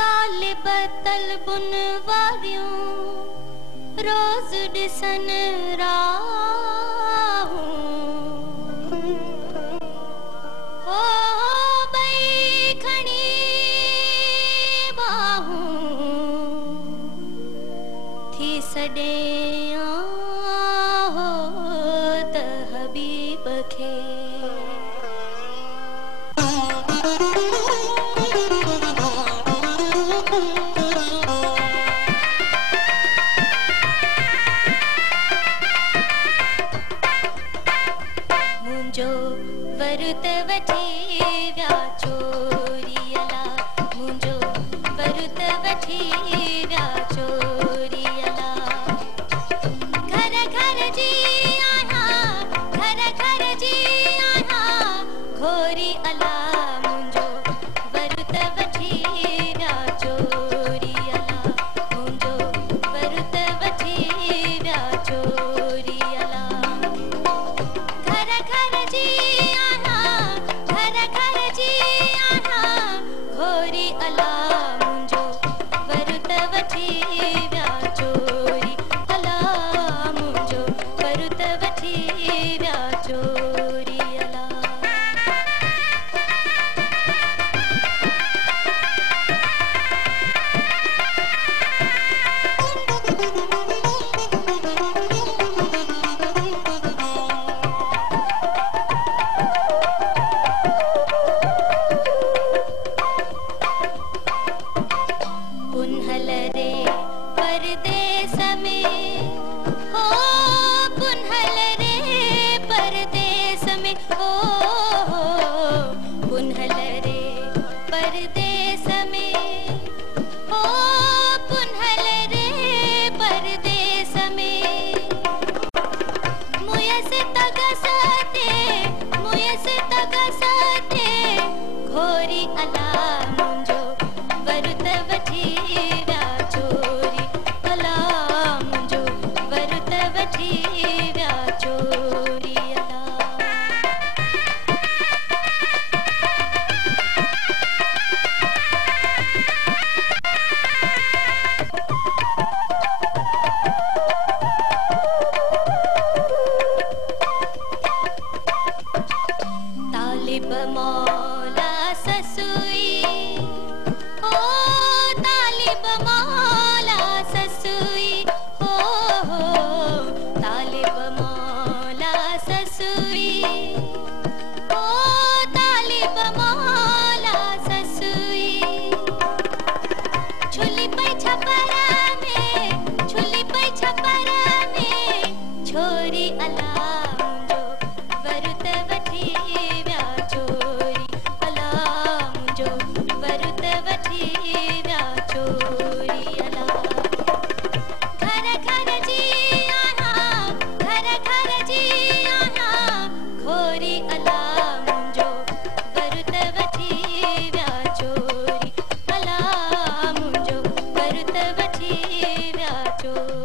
तालिब तलबुन वारियूं रोज ॾिसन राहूं हो ॿई खणी बाहूं थी सॾे हो त हबीब खे मुंहिंजो वरुत वठी विया चोरीअला मुंहिंजो वरुत वठी विया चोरीअला घर घर जी आहियां घर घर जी आहियां घोरी अला मुंहिंजो वरुत वठी विया चोरीअला मुंहिंजो वरुत वठी विया चोरीअला घर घर जी आहियां घर घर जी आहियां घोरी अला मुंहिंजो वरुत वठी विया चोरी अला मुंहिंजो वरुत वठी विया चोरी अला पुन्हल रे परदेस में हो पुन्हल रे परदेस में हो पुन्हल रे परदेस में हो पुन्हल रे परदेस में मुयस तगसते घोरी अला मुंहिंजो वरुत वठी विया चोरी अला मुंहिंजो वरुत वठी विया चोरी अला तालिब मौला ससुई हो तालिब मौला ससुई हो तालिब मौला ससुई हो तालिब मौला ससुई छुली पई छपर में छुली पई छपर में छोरी अला मुंहिंजो वरुत वठी विया चोरी अला मुंहिंजो वरुत वठी विया चोरी अला घर घर जी आहियां घर घर जी आहियां घोरी अला मुंहिंजो वरुत वठी विया चोरी अला मुंहिंजो वरुत वठी विया चोरी